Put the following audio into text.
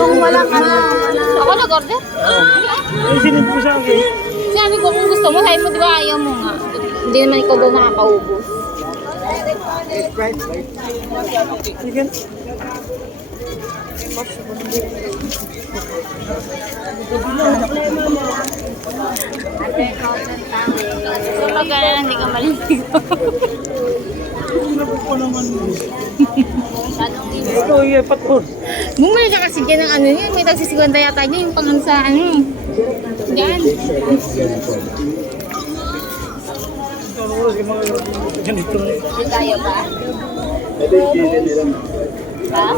Kung walang ano, ako nag-order? Ay, sinend ko sa akin. Sabi ko kung gusto mo, sabi mo, di ba ayaw mo nga. Hindi naman ikaw daw makakaubos. Sige. So pag hindi ka maliligo. Ito, iya, patos. Bumili ka kasi dyan ng ano yun, may tagsisigwanda yata niya yung pang sa ano. Diyan. Ganito na eh. Tayo ba? Ha?